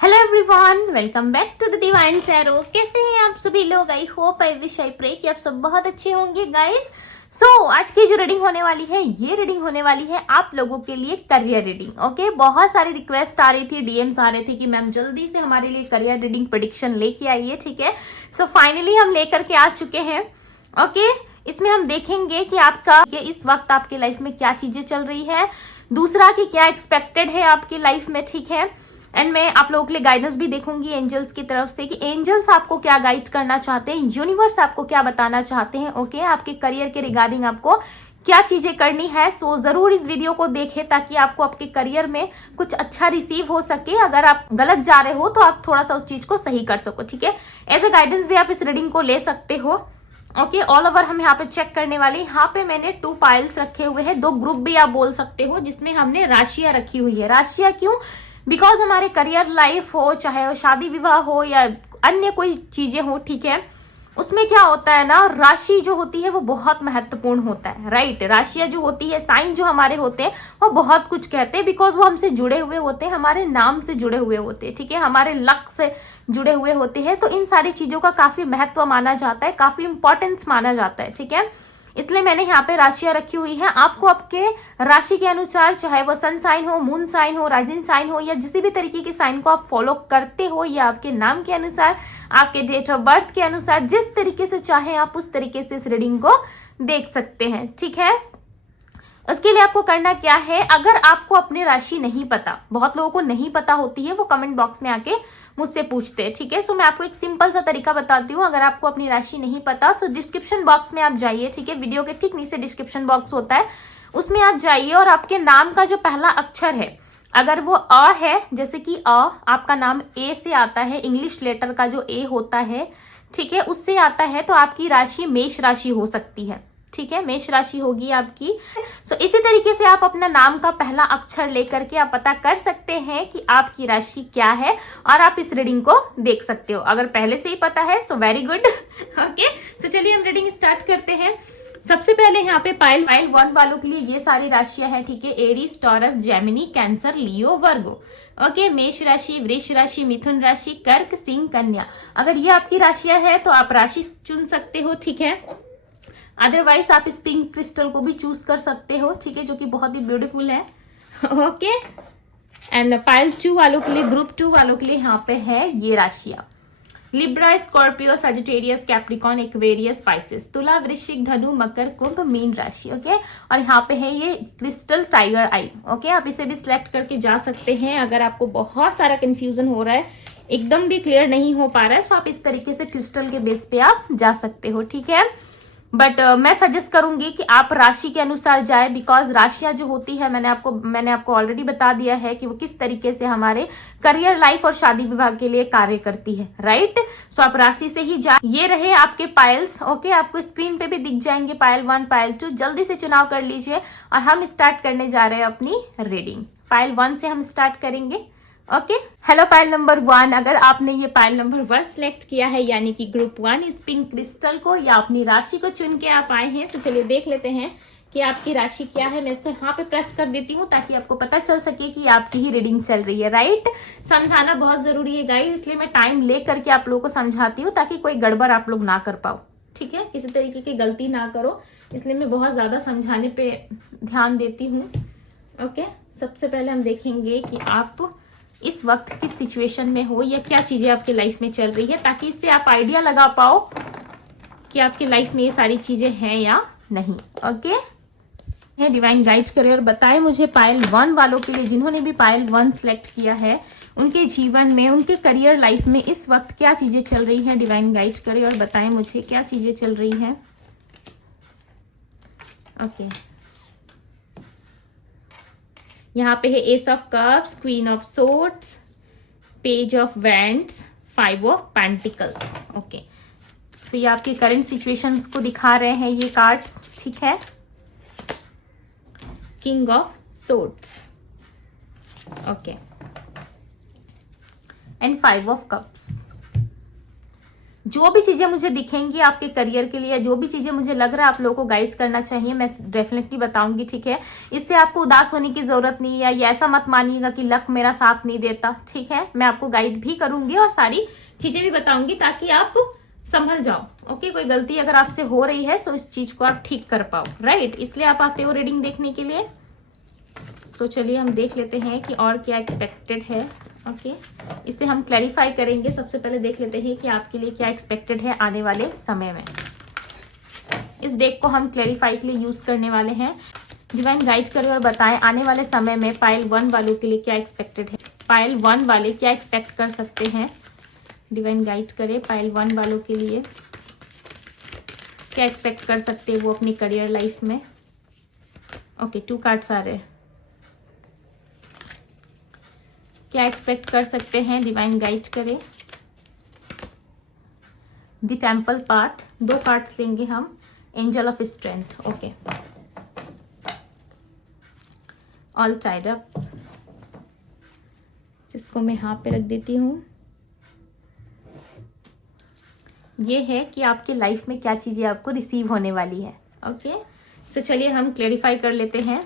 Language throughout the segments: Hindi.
Hello everyone, welcome back to the divine tarot. कैसे हैं आप सभी लोग? I hope, I wish, I pray कि आप सब बहुत अच्छे होंगे गाइस। आज की जो रीडिंग होने वाली है, ये रीडिंग होने वाली है आप लोगों के लिए करियर रीडिंग। ओके, बहुत सारी रिक्वेस्ट आ रही थी, डीएम्स आ रहे थे कि मैम जल्दी से हमारे लिए करियर रीडिंग प्रेडिक्शन लेके आइए। ठीक है, फाइनली हम लेकर के आ चुके हैं। ओके, इसमें हम देखेंगे कि आपका इस वक्त आपकी लाइफ में क्या चीजें चल रही है, दूसरा कि क्या एक्सपेक्टेड है आपकी लाइफ में। ठीक है, एंड मैं आप लोगों के लिए गाइडेंस भी देखूंगी एंजल्स की तरफ से कि एंजल्स आपको क्या गाइड करना चाहते हैं, यूनिवर्स आपको क्या बताना चाहते हैं। ओके, आपके करियर के रिगार्डिंग आपको क्या चीजें करनी है। जरूर इस वीडियो को देखें ताकि आपको आपके करियर में कुछ अच्छा रिसीव हो सके। अगर आप गलत जा रहे हो तो आप थोड़ा सा उस चीज को सही कर सको। ठीक है, एज ए गाइडेंस भी आप इस रीडिंग को ले सकते हो। ओके, ऑल ओवर हम यहाँ पे चेक करने वाले। यहाँ पे मैंने 2 पाइल्स रखे हुए हैं, 2 ग्रुप भी आप बोल सकते हो, जिसमें हमने राशियां रखी हुई है। राशियां क्यों? बिकॉज हमारे करियर लाइफ हो, चाहे वो शादी विवाह हो या अन्य कोई चीजें हो, ठीक है, उसमें क्या होता है ना, राशि जो होती है वो बहुत महत्वपूर्ण होता है। राइट, राशियां जो होती है, साइन जो हमारे होते हैं, वो बहुत कुछ कहते हैं। बिकॉज वो हमसे जुड़े हुए होते हैं, हमारे नाम से जुड़े हुए होते हैं। ठीक है, हमारे लक से जुड़े हुए होते हैं। तो इन सारी चीजों का काफी महत्व माना जाता है, काफी इंपॉर्टेंस माना जाता है। ठीक है, इसलिए मैंने यहाँ पे राशियां रखी हुई है। आपको आपके राशि के अनुसार, चाहे वो सन साइन हो, मून साइन हो, राजन साइन हो, या किसी भी तरीके के साइन को आप फॉलो करते हो, या आपके नाम के अनुसार, आपके डेट ऑफ बर्थ के अनुसार, जिस तरीके से चाहे आप उस तरीके से इस रीडिंग को देख सकते हैं। ठीक है, उसके लिए आपको करना क्या है, अगर आपको अपनी राशि नहीं पता, बहुत लोगों को नहीं पता होती है, वो कमेंट बॉक्स में आके मुझसे पूछते हैं। ठीक है, मैं आपको एक सिंपल सा तरीका बताती हूँ। अगर आपको अपनी राशि नहीं पता तो डिस्क्रिप्शन बॉक्स में आप जाइए। ठीक है, वीडियो के ठीक नीचे डिस्क्रिप्शन बॉक्स होता है, उसमें आप जाइए और आपके नाम का जो पहला अक्षर है, अगर वो अ है, जैसे कि आपका नाम ए से आता है, इंग्लिश लेटर का जो ए होता है, ठीक है, उससे आता है, तो आपकी राशि मेष राशि हो सकती है। ठीक है, मेष राशि होगी आपकी। इसी तरीके से आप अपना नाम का पहला अक्षर लेकर के आप पता कर सकते हैं कि आपकी राशि क्या है, और आप इस रीडिंग को देख सकते हो। अगर पहले से ही पता है सो वेरी गुड। ओके, चलिए हम रीडिंग स्टार्ट करते हैं। सबसे पहले यहाँ पे पाइल 1 वालों के लिए ये सारी राशियां हैं। ठीक है, एरीज, टॉरस, जेमिनी, कैंसर, लियो, वर्गो। ओके, मेष राशि, वृष राशि, मिथुन राशि, कर्क, सिंह, कन्या। अगर ये आपकी राशियां है तो आप राशि चुन सकते हो। ठीक है, अदरवाइज आप इस पिंक क्रिस्टल को भी चूज कर सकते हो। ठीक है, जो कि बहुत ही ब्यूटीफुल है। ओके, एंड पाइल 2 वालों के लिए, ग्रुप 2 वालों के लिए यहाँ पे है ये राशियां: Libra, Scorpio, Sagittarius, Capricorn, Aquarius, Pisces, तुला, वृश्चिक, धनु, मकर, कुंभ, मीन राशि। ओके, और यहाँ पे है ये क्रिस्टल टाइगर आई। ओके, आप इसे भी सिलेक्ट करके जा सकते हैं। अगर आपको बहुत सारा कंफ्यूजन हो रहा है, एकदम भी क्लियर नहीं हो पा रहा है, तो आप इस तरीके से क्रिस्टल के बेस पे आप जा सकते हो। ठीक है, बट मैं सजेस्ट करूंगी कि आप राशि के अनुसार जाए। बिकॉज राशियां जो होती है, मैंने आपको ऑलरेडी बता दिया है कि वो किस तरीके से हमारे करियर लाइफ और शादी विवाह के लिए कार्य करती है। राइट, आप राशि से ही जाए। ये रहे आपके पाइल्स। ओके, आपको स्क्रीन पे भी दिख जाएंगे पाइल 1, पाइल 2। जल्दी से चुनाव कर लीजिए और हम स्टार्ट करने जा रहे हैं अपनी रीडिंग। पाइल 1 से हम स्टार्ट करेंगे। Okay, hello pile number 1। अगर आपने ये पाइल नंबर 1 सिलेक्ट किया है, यानी कि ग्रुप 1, इस पिंक क्रिस्टल को या अपनी राशि को चुन के आप आए हैं, तो चलिए देख लेते हैं कि आपकी राशि क्या है। मैं इसको यहाँ पे प्रेस कर देती हूँ ताकि आपको पता चल सके कि आपकी ही रीडिंग चल रही है। राइट, समझाना बहुत जरूरी है गाइस, इसलिए मैं टाइम ले करके आप लोगों को समझाती हूँ ताकि कोई गड़बड़ आप लोग ना कर पाओ। ठीक है, किसी तरीके की गलती ना करो, इसलिए मैं बहुत ज्यादा समझाने पे ध्यान देती हूँ। ओके, सबसे पहले हम देखेंगे कि आप इस वक्त किस सिचुएशन में हो, या क्या चीजें आपकी लाइफ में चल रही है, ताकि इससे आप आइडिया लगा पाओ कि आपकी लाइफ में ये सारी चीजें हैं या नहीं। ओके, डिवाइन गाइड करे और बताए मुझे पाइल 1 वालों के लिए, जिन्होंने भी पाइल 1 सेलेक्ट किया है, उनके जीवन में, उनके करियर लाइफ में इस वक्त क्या चीजें चल रही हैं। डिवाइन गाइड करे और बताए मुझे क्या चीजें चल रही हैं। ओके, यहाँ पे है S of cups, queen of swords, page of wands, 5 of pentacles. Okay, ये आपके करंट सिचुएशंस को दिखा रहे हैं ये कार्ड्स। ठीक है, king of swords, okay, and 5 of cups. जो भी चीजें मुझे दिखेंगी आपके करियर के लिए, जो भी चीजें मुझे लग रहा है आप लोगों को गाइड करना चाहिए, मैं डेफिनेटली बताऊंगी, ठीक है। इससे आपको उदास होने की जरूरत नहीं है, या ऐसा मत मानिएगा कि लक मेरा साथ नहीं देता, ठीक है। मैं आपको गाइड भी करूंगी और सारी चीजें भी बताऊंगी ताकि आप संभल जाओ, ओके। कोई गलती अगर आपसे हो रही है तो इस चीज को आप ठीक कर पाओ, राइट। इसलिए आप आते हो रीडिंग देखने के लिए। सो चलिए हम देख लेते हैं कि और क्या एक्सपेक्टेड है, ओके। इससे हम क्लैरिफाई करेंगे। सबसे पहले देख लेते हैं कि आपके लिए क्या एक्सपेक्टेड है आने वाले समय में। इस डेक को हम क्लैरिफाई के लिए यूज करने वाले हैं। डिवाइन गाइड करे और बताएं आने वाले समय में पाइल 1 वालों के लिए क्या एक्सपेक्टेड है। पाइल 1 वाले क्या एक्सपेक्ट कर सकते हैं, डिवाइन गाइड करे पाइल 1 वालों के लिए क्या एक्सपेक्ट कर सकते हैं वो अपनी करियर लाइफ में। ओके, 2 कार्ड्स आ रहे हैं। क्या एक्सपेक्ट कर सकते हैं, डिवाइन गाइड करे। द टेम्पल पाथ, 2 कार्ड्स लेंगे हम। Angel of strength, okay. All tied up, जिसको मैं यहाँ पे रख देती हूँ। ये है कि आपके लाइफ में क्या चीजें आपको रिसीव होने वाली है, ओके। सो चलिए हम क्लेरिफाई कर लेते हैं।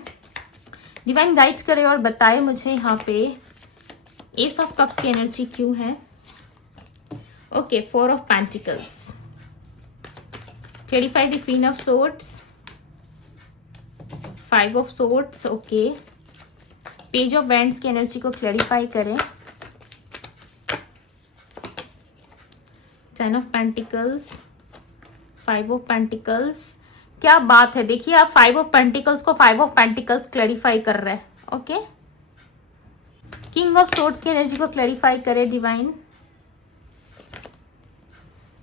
डिवाइन गाइड करे और बताए मुझे यहाँ पे एस ऑफ कप्स की एनर्जी क्यों है। Okay, 4 of pentacles, clarify the queen of swords, 5 of swords, okay. Page of wands की एनर्जी को क्लेरिफाई करें। 10 ऑफ पेंटिकल्स, 5 ऑफ पेंटिकल्स। क्या बात है, देखिए आप 5 ऑफ पेंटिकल्स को 5 ऑफ पेंटिकल्स क्लैरिफाई कर रहे हैं, ओके। किंग ऑफ सोर्ड्स की एनर्जी को क्लैरिफाई करे डिवाइन।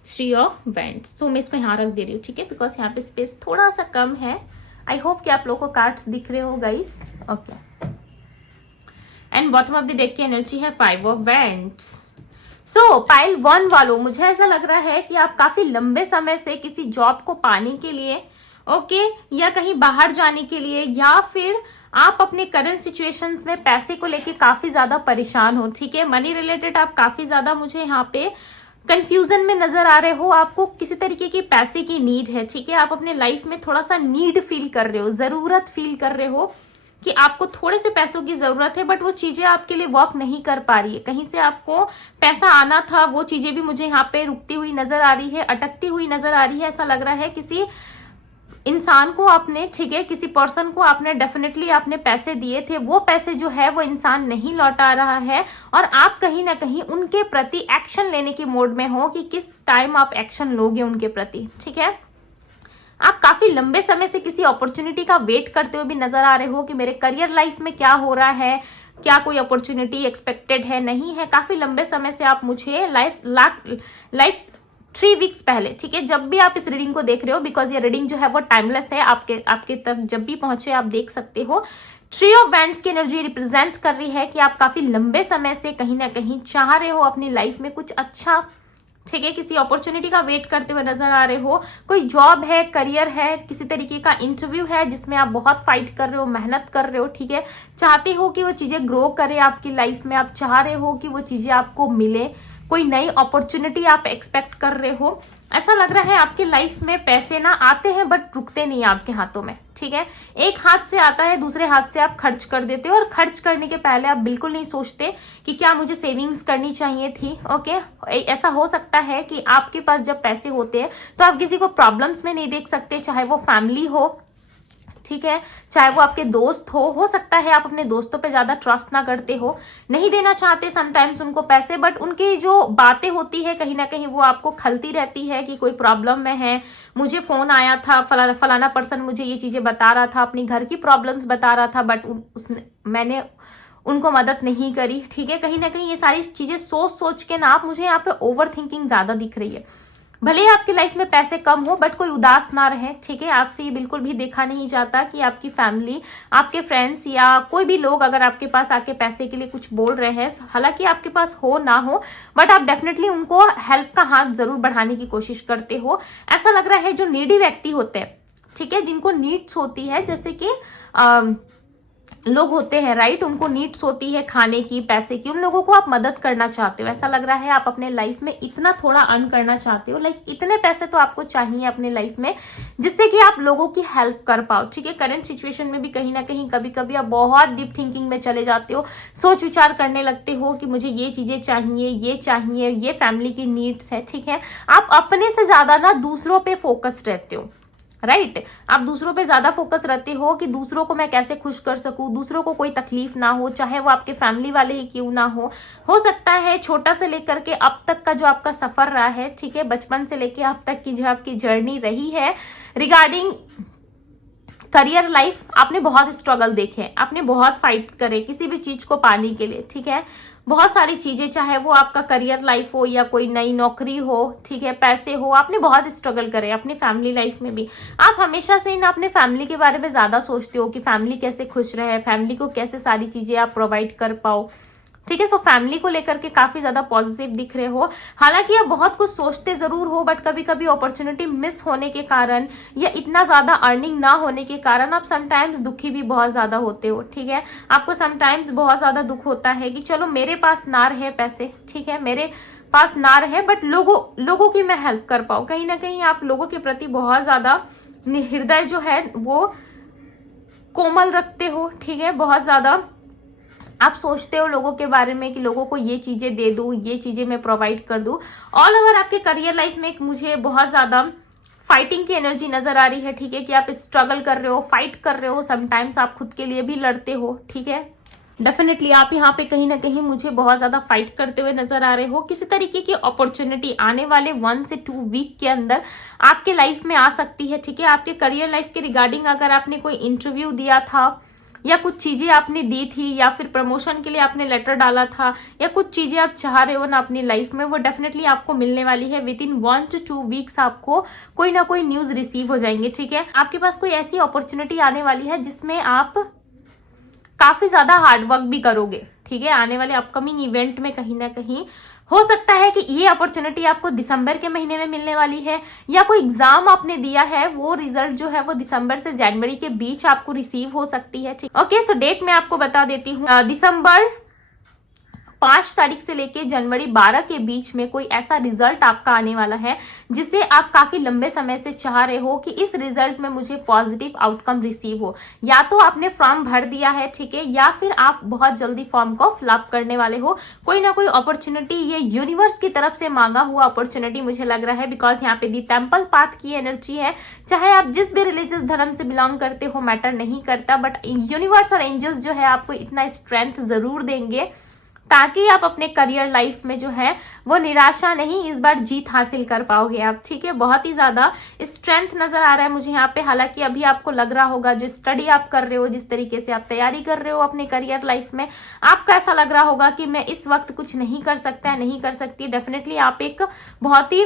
3 of wands. सो मैं इसको यहाँ रख दे रही हूँ, ठीक है, बिकॉज यहाँ पे स्पेस थोड़ा सा कम है। आई होप कि आप लोगों को कार्ड्स दिख रहे हो guys, okay. And bottom of the deck की एनर्जी है 5 ऑफ वैंड्स। सो पाइल 1 वालों, मुझे ऐसा लग रहा है कि आप काफी लंबे समय से किसी जॉब को पाने के लिए, ओके, या कहीं बाहर जाने के लिए, या फिर आप अपने करंट सिचुएशंस में पैसे को लेके काफी ज्यादा परेशान हो, ठीक है। मनी रिलेटेड आप काफी ज्यादा मुझे यहाँ पे कंफ्यूजन में नजर आ रहे हो। आपको किसी तरीके की पैसे की नीड है, ठीक है। आप अपने लाइफ में थोड़ा सा नीड फील कर रहे हो, जरूरत फील कर रहे हो कि आपको थोड़े से पैसों की जरूरत है, बट वो चीजें आपके लिए वर्क नहीं कर पा रही है। कहीं से आपको पैसा आना था, वो चीजें भी मुझे यहाँ पे रुकती हुई नजर आ रही है, अटकती हुई नजर आ रही है। ऐसा लग रहा है किसी इंसान को आपने, ठीक है, किसी पर्सन को आपने डेफिनेटली आपने पैसे दिए थे, वो पैसे जो है वो इंसान नहीं लौटा रहा है, और आप कहीं ना कहीं उनके प्रति एक्शन लेने की मोड में हो कि किस टाइम आप एक्शन लोगे उनके प्रति, ठीक है। आप काफी लंबे समय से किसी अपॉर्चुनिटी का वेट करते हुए भी नजर आ रहे हो कि मेरे करियर लाइफ में क्या हो रहा है, क्या कोई अपॉर्चुनिटी एक्सपेक्टेड है, नहीं है। काफी लंबे समय से आप मुझे लाइक 3 वीक्स पहले, ठीक है, जब भी आप इस रीडिंग को देख रहे हो, बिकॉज ये रीडिंग जो है वो टाइमलेस है, आपके तक जब भी पहुंचे आप देख सकते हो। 3 ऑफ वैंड्स की एनर्जी रिप्रेजेंट कर रही है कि आप काफी लंबे समय से कहीं ना कहीं चाह रहे हो अपनी लाइफ में कुछ अच्छा, ठीक है, किसी अपॉर्चुनिटी का वेट करते हुए नजर आ रहे हो। कोई जॉब है, करियर है, किसी तरीके का इंटरव्यू है जिसमें आप बहुत फाइट कर रहे हो, मेहनत कर रहे हो, ठीक है। चाहते हो कि वो चीजें ग्रो करे आपकी लाइफ में, आप चाह रहे हो कि वो चीजें आपको मिले, कोई नई अपॉर्चुनिटी आप एक्सपेक्ट कर रहे हो। ऐसा लग रहा है आपकी लाइफ में पैसे ना आते हैं बट रुकते नहीं आपके हाथों में, ठीक है। एक हाथ से आता है, दूसरे हाथ से आप खर्च कर देते हो, और खर्च करने के पहले आप बिल्कुल नहीं सोचते कि क्या मुझे सेविंग्स करनी चाहिए थी, ओके। ऐसा हो सकता है कि आपके पास जब पैसे होते हैं तो आप किसी को प्रॉब्लम्स में नहीं देख सकते, चाहे वो फैमिली हो, ठीक है, चाहे वो आपके दोस्त हो सकता है आप अपने दोस्तों पे ज्यादा ट्रस्ट ना करते हो, नहीं देना चाहते समटाइम्स उनको पैसे, बट उनकी जो बातें होती है कहीं ना कहीं वो आपको खलती रहती है कि कोई प्रॉब्लम में है। मुझे फोन आया था, फलाना पर्सन मुझे ये चीजें बता रहा था, अपनी घर की प्रॉब्लम्स बता रहा था, बट मैंने उनको मदद नहीं करी, ठीक है। कहीं ना कहीं ये सारी चीजें सोच के ना आप, मुझे यहाँ पे ओवर थिंकिंग ज्यादा दिख रही है। भले ही आपकी लाइफ में पैसे कम हो बट कोई उदास ना रहे, ठीक है। आपसे ये बिल्कुल भी देखा नहीं जाता कि आपकी फैमिली, आपके फ्रेंड्स या कोई भी लोग अगर आपके पास आके पैसे के लिए कुछ बोल रहे हैं, हालांकि आपके पास हो ना हो, बट आप डेफिनेटली उनको हेल्प का हाथ जरूर बढ़ाने की कोशिश करते हो। ऐसा लग रहा है जो नीडी व्यक्ति होते हैं, ठीक है, जिनको नीड्स होती है, जैसे कि लोग होते हैं राइट, उनको नीड्स होती है खाने की, पैसे की, उन लोगों को आप मदद करना चाहते हो। ऐसा लग रहा है आप अपने लाइफ में इतना थोड़ा अर्न करना चाहते हो, लाइक इतने पैसे तो आपको चाहिए अपने लाइफ में जिससे कि आप लोगों की हेल्प कर पाओ। ठीक है, करंट सिचुएशन में भी कहीं ना कहीं कभी कभी आप बहुत डीप थिंकिंग में चले जाते हो, सोच विचार करने लगते हो कि मुझे ये चीजें चाहिए, ये चाहिए, ये फैमिली की नीड्स है। ठीक है, आप अपने से ज्यादा ना दूसरों पे फोकस रहते हो राइट, आप दूसरों पे ज्यादा फोकस रहते हो कि दूसरों को मैं कैसे खुश कर सकूं, दूसरों को कोई तकलीफ ना हो, चाहे वो आपके फैमिली वाले ही क्यों ना हो सकता है छोटा से लेकर के अब तक का जो आपका सफर रहा है, ठीक है, बचपन से लेके अब तक की जो आपकी जर्नी रही है रिगार्डिंग करियर लाइफ, आपने बहुत स्ट्रगल देखे, आपने बहुत फाइट करे किसी भी चीज को पाने के लिए। ठीक है, बहुत सारी चीजें, चाहे वो आपका करियर लाइफ हो या कोई नई नौकरी हो, ठीक है, पैसे हो, आपने बहुत स्ट्रगल करे अपनी फैमिली लाइफ में भी। आप हमेशा से ना अपने फैमिली के बारे में ज्यादा सोचते हो कि फैमिली कैसे खुश रहे, फैमिली को कैसे सारी चीजें आप प्रोवाइड कर पाओ। ठीक है, सो फैमिली को लेकर के काफी ज्यादा पॉजिटिव दिख रहे हो। हालांकि आप बहुत कुछ सोचते जरूर हो, बट कभी कभी अपॉर्चुनिटी मिस होने के कारण या इतना ज्यादा अर्निंग ना होने के कारण आप समटाइम्स दुखी भी बहुत ज्यादा होते हो। ठीक है, आपको समटाइम्स बहुत ज्यादा दुख होता है कि चलो मेरे पास ना रहे पैसे, ठीक है, मेरे पास ना रहे, बट लोगों की मैं हेल्प कर पाऊँ। कहीं ना कहीं आप लोगों के प्रति बहुत ज्यादा हृदय जो है वो कोमल रखते हो। ठीक है, बहुत ज्यादा आप सोचते हो लोगों के बारे में कि लोगों को ये चीजें दे दूं, ये चीजें मैं प्रोवाइड कर दूं। ऑल ओवर आपके करियर लाइफ में मुझे बहुत ज्यादा फाइटिंग की एनर्जी नजर आ रही है। ठीक है, कि आप स्ट्रगल कर रहे हो, फाइट कर रहे हो, समटाइम्स आप खुद के लिए भी लड़ते हो। ठीक है, डेफिनेटली आप यहाँ पे कहीं ना कहीं मुझे बहुत ज्यादा फाइट करते हुए नजर आ रहे हो। किसी तरीके की अपॉर्चुनिटी आने वाले 1 से 2 वीक के अंदर आपके लाइफ में आ सकती है। ठीक है, आपके करियर लाइफ के रिगार्डिंग अगर आपने कोई इंटरव्यू दिया था या कुछ चीजें आपने दी थी या फिर प्रमोशन के लिए आपने लेटर डाला था या कुछ चीजें आप चाह रहे हो ना अपनी लाइफ में, वो डेफिनेटली आपको मिलने वाली है। विद इन 1 to 2 वीक्स आपको कोई ना कोई न्यूज रिसीव हो जाएंगे। ठीक है, आपके पास कोई ऐसी अपॉर्चुनिटी आने वाली है जिसमें आप काफी ज्यादा हार्डवर्क भी करोगे। ठीक है, आने वाले अपकमिंग इवेंट में कहीं ना कहीं हो सकता है कि ये अपॉर्चुनिटी आपको दिसंबर के महीने में मिलने वाली है, या कोई एग्जाम आपने दिया है वो रिजल्ट जो है वो दिसंबर से जनवरी के बीच आपको रिसीव हो सकती है। ठीक, ओके, सो डेट मैं आपको बता देती हूँ। दिसंबर 5 तारीख से लेके जनवरी 12 के बीच में कोई ऐसा रिजल्ट आपका आने वाला है जिसे आप काफी लंबे समय से चाह रहे हो कि इस रिजल्ट में मुझे पॉजिटिव आउटकम रिसीव हो। या तो आपने फॉर्म भर दिया है, ठीक है, या फिर आप बहुत जल्दी फॉर्म को फिलअप करने वाले हो। कोई ना कोई अपॉर्चुनिटी, ये यूनिवर्स की तरफ से मांगा हुआ अपॉर्चुनिटी मुझे लग रहा है, बिकॉज यहाँ पे दी टेम्पल पाथ की एनर्जी है। चाहे आप जिस भी रिलीजियस धर्म से बिलोंग करते हो, मैटर नहीं करता, बट यूनिवर्स और एंजल्स जो है आपको इतना स्ट्रेंथ जरूर देंगे ताकि आप अपने करियर लाइफ में जो है वो निराशा नहीं, इस बार जीत हासिल कर पाओगे आप। ठीक है, बहुत ही ज्यादा स्ट्रेंथ नजर आ रहा है मुझे यहाँ पे। हालांकि अभी आपको लग रहा होगा जो स्टडी आप कर रहे हो, जिस तरीके से आप तैयारी कर रहे हो अपने करियर लाइफ में, आपको ऐसा लग रहा होगा कि मैं इस वक्त कुछ नहीं कर सकता, नहीं कर सकती। डेफिनेटली आप एक बहुत ही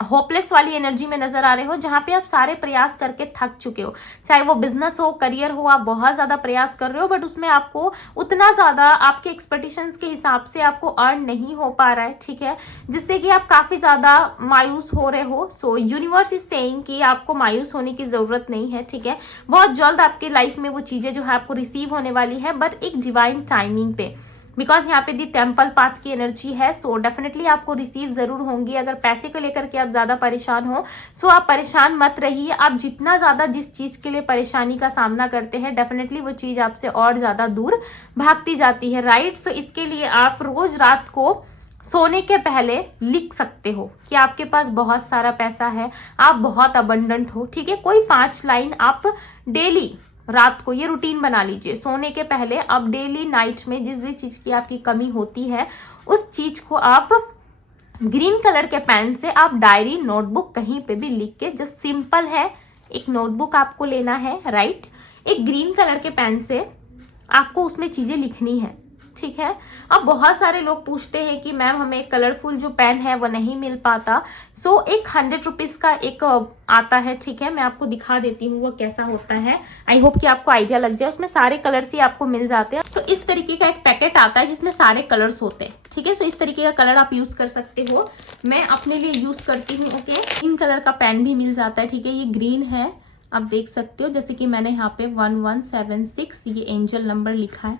होपलेस वाली एनर्जी में नजर आ रहे हो, जहां पे आप सारे प्रयास करके थक चुके हो। चाहे वो बिजनेस हो, करियर हो, आप बहुत ज्यादा प्रयास कर रहे हो, बट उसमें आपको उतना ज्यादा आपके एक्सपेक्टेशंस के हिसाब से आपको अर्न नहीं हो पा रहा है। ठीक है, जिससे कि आप काफी ज्यादा मायूस हो रहे हो। सो यूनिवर्स इज सेइंग कि आपको मायूस होने की जरूरत नहीं है। ठीक है, बहुत जल्द आपके लाइफ में वो चीजें जो है आपको रिसीव होने वाली है, बट एक डिवाइन टाइमिंग पे, बिकॉज यहाँ पे दी टेम्पल पाथ की एनर्जी है। सो डेफिनेटली आपको रिसीव जरूर होंगी। अगर पैसे को लेकर के आप ज्यादा परेशान हो, सो आप परेशान मत रहिए। आप जितना ज्यादा जिस चीज के लिए परेशानी का सामना करते हैं, डेफिनेटली वो चीज आपसे और ज्यादा दूर भागती जाती है, राइट। सो इसके लिए आप रोज रात को सोने के पहले लिख सकते हो कि आपके पास बहुत सारा पैसा है, आप बहुत अबंडेंट हो। ठीक है, कोई 5 लाइन आप डेली रात को ये रूटीन बना लीजिए। सोने के पहले आप डेली नाइट में जिस भी चीज की आपकी कमी होती है, उस चीज को आप ग्रीन कलर के पेन से आप डायरी, नोटबुक कहीं पे भी लिख के, जस्ट सिंपल है, एक नोटबुक आपको लेना है, राइट, एक ग्रीन कलर के पेन से आपको उसमें चीजें लिखनी है। ठीक है, अब बहुत सारे लोग पूछते हैं कि मैम हमें कलरफुल जो पेन है वो नहीं मिल पाता। सो एक 100 रुपीज का एक आता है। ठीक है, मैं आपको दिखा देती हूँ वो कैसा होता है। आई होप कि आपको आइडिया लग जाए। उसमें सारे कलर्स ही आपको मिल जाते हैं। सो इस तरीके का एक पैकेट आता है जिसमें सारे कलर्स होते हैं। ठीक है, सो इस तरीके का कलर आप यूज कर सकते हो। मैं अपने लिए यूज करती हूँ। ओके, ग्रीन कलर का पेन भी मिल जाता है। ठीक है, ये ग्रीन है, आप देख सकते हो, जैसे कि मैंने यहाँ पे 1176 ये एंजल नंबर लिखा है,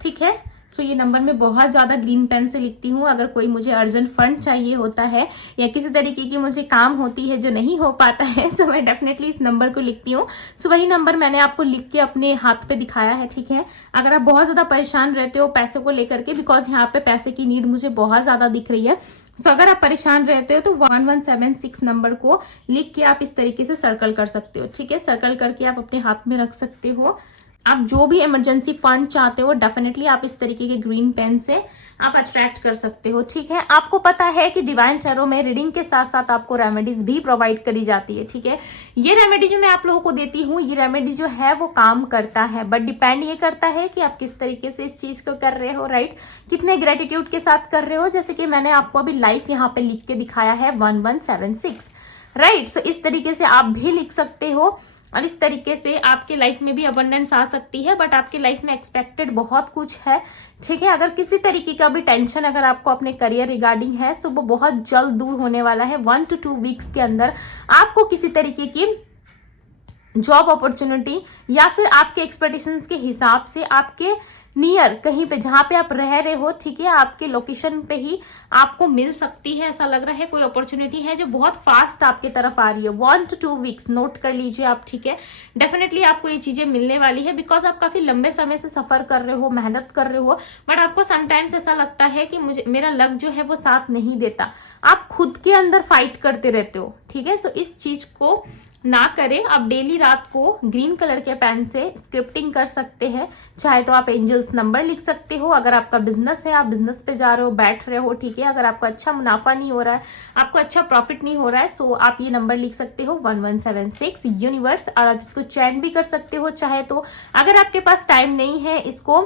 ठीक है। सो ये नंबर मैं बहुत ज़्यादा ग्रीन पेन से लिखती हूँ। अगर कोई मुझे अर्जेंट फंड चाहिए होता है या किसी तरीके की मुझे काम होती है जो नहीं हो पाता है, तो मैं डेफिनेटली इस नंबर को लिखती हूँ। सो वही नंबर मैंने आपको लिख के अपने हाथ पे दिखाया है, ठीक है। अगर आप बहुत ज़्यादा परेशान रहते हो पैसे को लेकर के, बिकॉज यहाँ पे पैसे की नीड मुझे बहुत ज़्यादा दिख रही है, सो अगर आप परेशान रहते हो तो 1176 नंबर को लिख के आप इस तरीके से सर्कल कर सकते हो, ठीक है। सर्कल करके आप अपने हाथ में रख सकते हो। आप जो भी इमरजेंसी फंड चाहते हो डेफिनेटली आप इस तरीके के ग्रीन पेन से आप अट्रैक्ट कर सकते हो, ठीक है। आपको पता है कि डिवाइन टैरो में रीडिंग के साथ साथ आपको रेमेडीज भी प्रोवाइड करी जाती है, ठीक है। ये रेमेडी जो मैं आप लोगों को देती हूँ, ये रेमेडी जो है वो काम करता है, बट डिपेंड ये करता है कि आप किस तरीके से इस चीज को कर रहे हो, राइट, कितने ग्रेटिट्यूड के साथ कर रहे हो। जैसे कि मैंने आपको अभी लाइफ यहाँ पे लिख के दिखाया है 1176, राइट। सो इस तरीके से आप भी लिख सकते हो और इस तरीके से आपके लाइफ में भी अबंडेंस आ सकती है, बट आपके लाइफ में एक्सपेक्टेड बहुत कुछ है, ठीक है। अगर किसी तरीके का भी टेंशन अगर आपको अपने करियर रिगार्डिंग है, सो वो बहुत जल्द दूर होने वाला है। 1 to 2 वीक्स के अंदर आपको किसी तरीके की जॉब अपॉर्चुनिटी या फिर आपके एक्सपेक्टेशंस के हिसाब से आपके नियर कहीं पे जहां पे आप रह रहे हो, ठीक है, आपके लोकेशन पे ही आपको मिल सकती है। ऐसा लग रहा है कोई अपॉर्चुनिटी है जो बहुत फास्ट आपके तरफ आ रही है। 1 to 2 वीक्स नोट कर लीजिए आप, ठीक है। डेफिनेटली आपको ये चीजें मिलने वाली है, बिकॉज आप काफी लंबे समय से सफर कर रहे हो, मेहनत कर रहे हो, बट आपको समटाइम्स ऐसा लगता है कि मुझे मेरा लक जो है वो साथ नहीं देता। आप खुद के अंदर फाइट करते रहते हो, ठीक है। सो इस चीज को ना करें। आप डेली रात को ग्रीन कलर के पेन से स्क्रिप्टिंग कर सकते हैं, चाहे तो आप एंजल्स नंबर लिख सकते हो। अगर आपका बिजनेस है, आप बिजनेस पे जा रहे हो, बैठ रहे हो, ठीक है, अगर आपको अच्छा मुनाफा नहीं हो रहा है, आपको अच्छा प्रॉफिट नहीं हो रहा है, सो आप ये नंबर लिख सकते हो 1176 यूनिवर्स, और आप इसको चैंट भी कर सकते हो चाहे तो। अगर आपके पास टाइम नहीं है इसको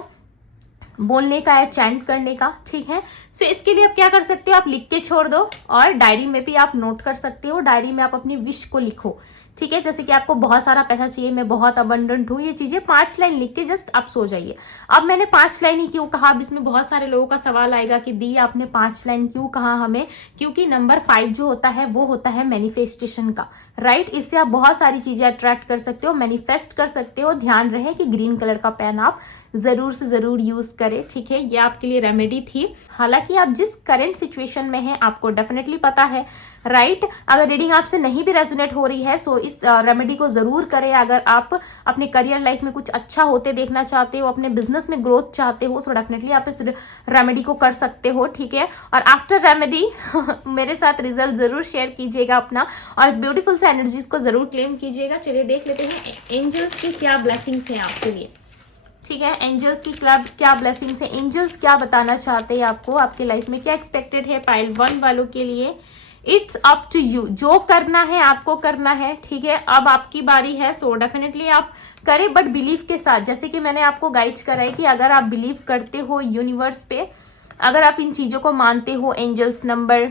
बोलने का या चैंट करने का, ठीक है। सो इसके लिए आप क्या कर सकते हो, आप लिख के छोड़ दो और डायरी में भी आप नोट कर सकते हो। डायरी में आप अपनी विश को लिखो, ठीक है। जैसे कि आपको बहुत सारा पैसा चाहिए, मैं बहुत अबंडेंट हूँ, ये चीजें 5 लाइन लिख के जस्ट आप सो जाइए। अब मैंने 5 लाइन ही क्यों कहा, अब इसमें बहुत सारे लोगों का सवाल आएगा कि दी आपने 5 लाइन क्यों कहा हमें, क्योंकि नंबर 5 जो होता है वो होता है मैनिफेस्टेशन का, राइट। इससे आप बहुत सारी चीजें अट्रैक्ट कर सकते हो, मैनिफेस्ट कर सकते हो। ध्यान रहे कि ग्रीन कलर का पेन आप जरूर से जरूर यूज करें, ठीक है। ये आपके लिए रेमेडी थी। हालांकि आप जिस करंट सिचुएशन में हैं आपको डेफिनेटली पता है, राइट। अगर रीडिंग आपसे नहीं भी रेजोनेट हो रही है, सो इस रेमेडी को जरूर करें। अगर आप अपने करियर लाइफ में कुछ अच्छा होते देखना चाहते हो, अपने बिजनेस में ग्रोथ चाहते हो, सो डेफिनेटली आप इस रेमेडी को कर सकते हो, ठीक है। और आफ्टर रेमेडी मेरे साथ रिजल्ट जरूर शेयर कीजिएगा अपना, और ब्यूटीफुल से एनर्जीज को जरूर क्लेम कीजिएगा। चलिए देख लेते हैं एंजल्स की क्या ब्लेसिंग्स हैं आपके लिए, ठीक है। एंजल्स की क्या ब्लेसिंग्स है, एंजल्स क्या बताना चाहते हैं आपको, आपके लाइफ में क्या एक्सपेक्टेड है पाइल 1 वालों के लिए। इट्स अप टू यू, जो करना है आपको करना है, ठीक है। अब आपकी बारी है, सो डेफिनेटली आप करें, बट बिलीव के साथ। जैसे कि मैंने आपको गाइड करा है कि अगर आप बिलीव करते हो यूनिवर्स पे, अगर आप इन चीजों को मानते हो, एंजल्स नंबर,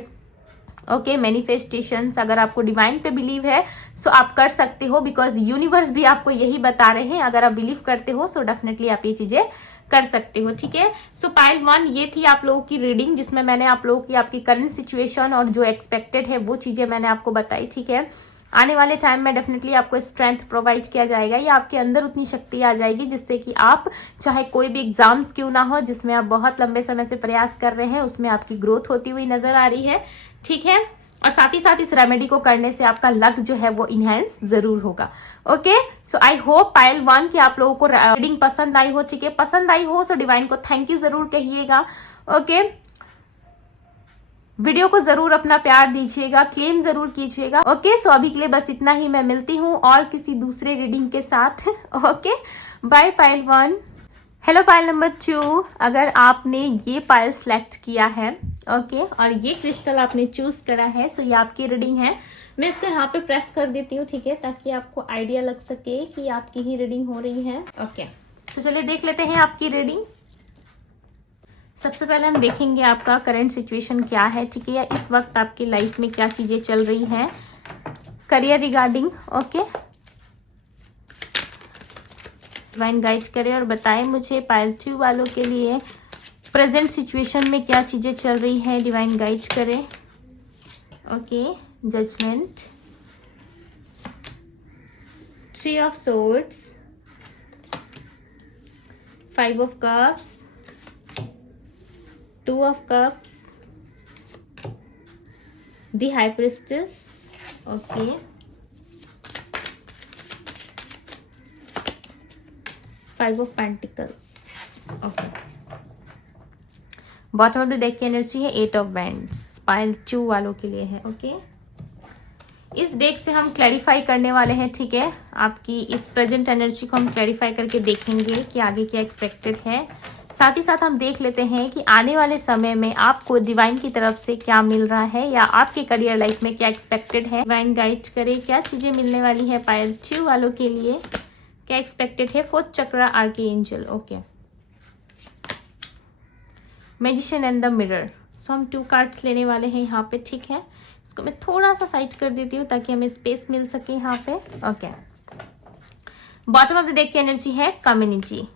ओके, मैनिफेस्टेशंस, अगर आपको डिवाइन पे बिलीव है सो आप कर सकते हो, बिकॉज यूनिवर्स भी आपको यही बता रहे हैं। अगर आप बिलीव करते हो सो डेफिनेटली आप ये चीजें कर सकते हो, ठीक है। सो पाइल 1 ये थी आप लोगों की रीडिंग, जिसमें मैंने आप लोगों की आपकी करंट सिचुएशन और जो एक्सपेक्टेड है वो चीजें मैंने आपको बताई, ठीक है। आने वाले टाइम में डेफिनेटली आपको स्ट्रेंथ प्रोवाइड किया जाएगा, या आपके अंदर उतनी शक्ति आ जाएगी जिससे कि आप चाहे कोई भी एग्जाम्स क्यों ना हो जिसमें आप बहुत लंबे समय से प्रयास कर रहे हैं, उसमें आपकी ग्रोथ होती हुई नजर आ रही है, ठीक है। और साथ ही साथ इस रेमेडी को करने से आपका लक जो है वो इनहेंस जरूर होगा, okay. So I hope pile 1 की आप लोगों को रीडिंग पसंद आई हो, ठीक है। पसंद आई हो सो डिवाइन को थैंक यू जरूर कहिएगा, ओके। वीडियो को जरूर अपना प्यार दीजिएगा, क्लेम जरूर कीजिएगा, ओके। सो अभी के लिए बस इतना ही, मैं मिलती हूँ और किसी दूसरे रीडिंग के साथ, okay. Bye pile 1। Hello pile number 2, अगर आपने ये पाइल सेलेक्ट किया है, ओके, और ये क्रिस्टल आपने चूज करा है, सो ये आपकी रीडिंग है। मैं इसको यहाँ पे प्रेस कर देती हूँ, ठीक है, ताकि आपको आइडिया लग सके कि आपकी ही रीडिंग हो रही है, ओके। तो चलिए देख लेते हैं आपकी रीडिंग। सबसे पहले हम देखेंगे आपका करंट सिचुएशन क्या है, ठीक है, या इस वक्त आपकी लाइफ में क्या चीजें चल रही हैं career regarding, okay. Divine guide करें और बताएं मुझे पाइल 2 वालों के लिए प्रेजेंट सिचुएशन में क्या चीजें चल रही है, डिवाइन गाइड करें, okay. Judgement, 3 of swords, 5 of cups, 2 of cups, the high priestess, okay, 5 of pentacles, okay. Bottom of the deck की एनर्जी है 8 ऑफ वैंड्स, पाइल 2 वालों के लिए है, ओके। इस डेक से हम क्लैरिफाई करने वाले हैं, ठीक है, आपकी इस प्रेजेंट एनर्जी को हम क्लैरिफाई करके देखेंगे कि आगे क्या एक्सपेक्टेड है। साथ ही साथ हम देख लेते हैं कि आने वाले समय में आपको डिवाइन की तरफ से क्या मिल रहा है या आपके करियर लाइफ में क्या एक्सपेक्टेड है। डिवाइन गाइड करे, क्या चीजें मिलने वाली है पाइल 2 वालों के लिए, क्या एक्सपेक्टेड है। 4th chakra archangel, okay. Magician and the mirror. So हम 2 कार्ड्स लेने वाले हैं यहाँ पे, ठीक है। इसको मैं थोड़ा सा साइड कर देती हूँ ताकि हमें स्पेस मिल सके यहाँ पे, okay. Bottom of the deck की एनर्जी है कम्युनिटी।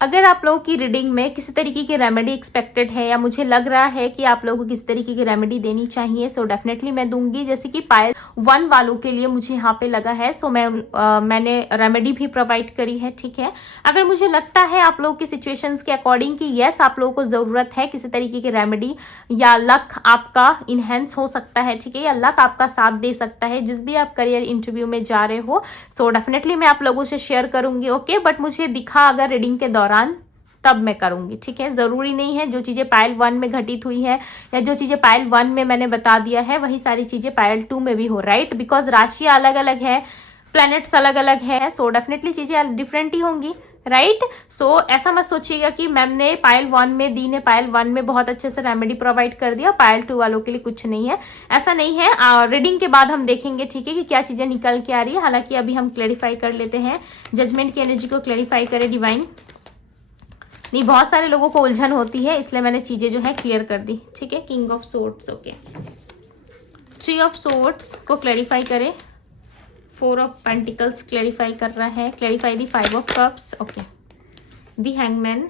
अगर आप लोगों की रीडिंग में किसी तरीके की रेमेडी एक्सपेक्टेड है या मुझे लग रहा है कि आप लोगों को किस तरीके की रेमेडी देनी चाहिए, सो डेफिनेटली मैं दूंगी। जैसे कि पाइल 1 वालों के लिए मुझे यहाँ पे लगा है, सो मैंने रेमेडी भी प्रोवाइड करी है, ठीक है। अगर मुझे लगता है आप लोगों की सिचुएशंस के अकॉर्डिंग कि यस आप लोगों को जरूरत है किसी तरीके की रेमेडी या लक आपका इनहेंस हो सकता है, ठीक है, या लक आपका साथ दे सकता है जिस भी आप करियर इंटरव्यू में जा रहे हो, सो डेफिनेटली मैं आप लोगों से शेयर करूंगी, ओके। बट मुझे दिखा अगर रीडिंग के दौरान तब मैं करूंगी, ठीक है। जरूरी नहीं है जो चीजें पाइल 1 में घटित हुई है या जो चीजें पाइल 1 में मैंने बता दिया है वही सारी चीजें पाइल 2 में भी हो, राइट। बिकॉज राशियां अलग अलग है, प्लैनेट्स अलग अलग है, सो डेफिनेटली चीजें डिफरेंट ही होंगी, राइट। सो ऐसा मत सोचिएगा कि मैम ने पाइल 1 में, दी ने पाइल 1 में बहुत अच्छे से रेमेडी प्रोवाइड कर दिया, पाइल 2 वालों के लिए कुछ नहीं है, ऐसा नहीं है। रीडिंग के बाद हम देखेंगे, ठीक है, कि क्या चीजें निकल के आ रही है। हालांकि अभी हम क्लैरिफाई कर लेते हैं, जजमेंट की एनर्जी को क्लैरिफाई करें डिवाइन। नहीं, बहुत सारे लोगों को उलझन होती है इसलिए मैंने चीजें जो है क्लियर कर दी, ठीक है। King of swords, okay. 3 of swords को क्लैरिफाई करें। 4 ऑफ पेंटिकल्स क्लैरिफाई कर रहा है, clarify the 5 of cups, okay. The hangman,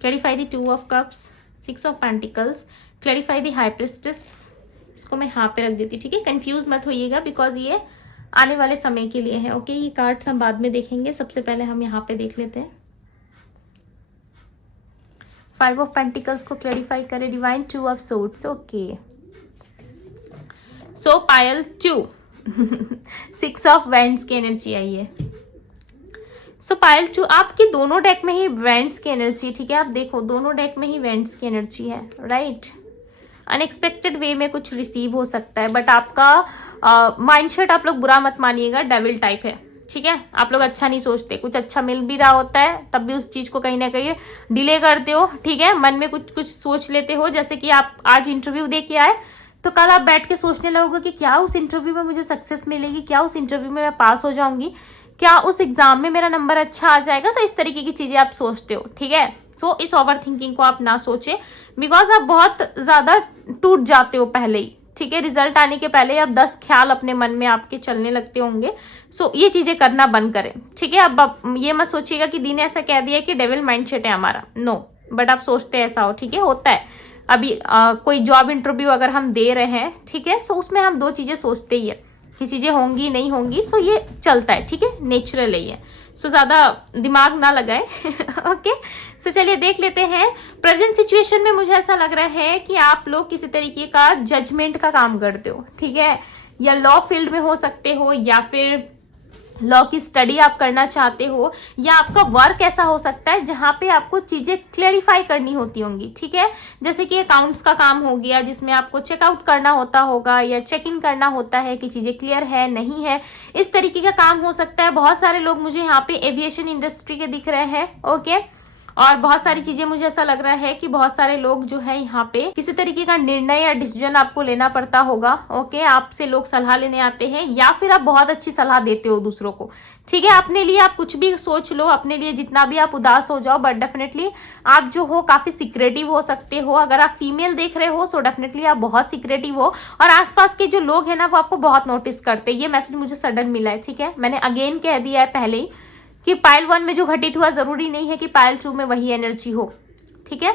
clarify the 2 of cups, 6 of pentacles, clarify the high priestess. इसको मैं यहाँ पे रख देती, ठीक है। कंफ्यूज मत होइएगा बिकॉज ये आने वाले समय के लिए है, ओके। ये कार्ड्स हम बाद में देखेंगे, सबसे पहले हम यहाँ पे देख लेते हैं। 5 ऑफ पेंटिकल्स को क्लैरिफाई करें divine. 2 of swords, okay. So Payal 2 6 of wands की एनर्जी आई है। सो पायल 2 आपकी दोनों डेक में ही वैंड्स की एनर्जी, ठीक है। आप देखो दोनों डेक में ही वैंड्स की एनर्जी है, राइट। अनएक्सपेक्टेड वे में कुछ रिसीव हो सकता है, बट आपका माइंडसेट आप लोग बुरा मत मानिएगा, डेविल टाइप है, ठीक है। आप लोग अच्छा नहीं सोचते, कुछ अच्छा मिल भी रहा होता है तब भी उस चीज को कहीं ना कहीं डिले करते हो, ठीक है। मन में कुछ कुछ सोच लेते हो, जैसे कि आप आज इंटरव्यू दे के आए तो कल आप बैठ के सोचने लगोगे कि क्या उस इंटरव्यू में मुझे सक्सेस मिलेगी, क्या उस इंटरव्यू में मैं पास हो जाऊंगी, क्या उस एग्जाम में मेरा नंबर अच्छा आ जाएगा। तो इस तरीके की चीजें आप सोचते हो, ठीक है। सो इस ओवर थिंकिंग को आप ना सोचे बिकॉज आप बहुत ज्यादा टूट जाते हो पहले ही, ठीक है। रिजल्ट आने के पहले आप 10 ख्याल अपने मन में आपके चलने लगते होंगे, सो ये चीजें करना बंद करें, ठीक है। अब आप ये मत सोचिएगा कि दी ने ऐसा कह दिया कि डेविल माइंडसेट है हमारा, नो, बट आप सोचते ऐसा हो, ठीक है, होता है। अभी कोई जॉब इंटरव्यू अगर हम दे रहे हैं, ठीक है, सो उसमें हम 2 चीजें सोचते ही है कि चीजें होंगी नहीं होंगी, सो ये चलता है, ठीक है, नेचुरल है ये, सो ज्यादा दिमाग ना लगाए ओके। सो चलिए देख लेते हैं। प्रेजेंट सिचुएशन में मुझे ऐसा लग रहा है कि आप लोग किसी तरीके का जजमेंट का काम करते हो, ठीक है, या लॉ फील्ड में हो सकते हो या फिर लॉ की स्टडी आप करना चाहते हो, या आपका वर्क ऐसा हो सकता है जहां पे आपको चीजें क्लेरिफाई करनी होती होंगी, ठीक है। जैसे कि अकाउंट्स का काम हो गया जिसमें आपको चेकआउट करना होता होगा या चेक इन करना होता है कि चीजें क्लियर है नहीं है, इस तरीके का काम हो सकता है। बहुत सारे लोग मुझे यहाँ पे एविएशन इंडस्ट्री के दिख रहे हैं, ओके। और बहुत सारी चीजें मुझे ऐसा लग रहा है कि बहुत सारे लोग जो है यहाँ पे किसी तरीके का निर्णय या डिसीजन आपको लेना पड़ता होगा, ओके। आपसे लोग सलाह लेने आते हैं या फिर आप बहुत अच्छी सलाह देते हो दूसरों को, ठीक है। अपने लिए आप कुछ भी सोच लो, अपने लिए जितना भी आप उदास हो जाओ, बट डेफिनेटली आप जो हो काफी सिक्रेटिव हो सकते हो। अगर आप फीमेल देख रहे हो सो डेफिनेटली आप बहुत सिक्रेटिव हो और आसपास के जो लोग हैं ना वो आपको बहुत नोटिस करते हैं। ये मैसेज मुझे सडन मिला है, ठीक है। मैंने अगेन कह दिया है पहले ही कि पाइल 1 में जो घटित हुआ जरूरी नहीं है कि पाइल 2 में वही एनर्जी हो, ठीक है।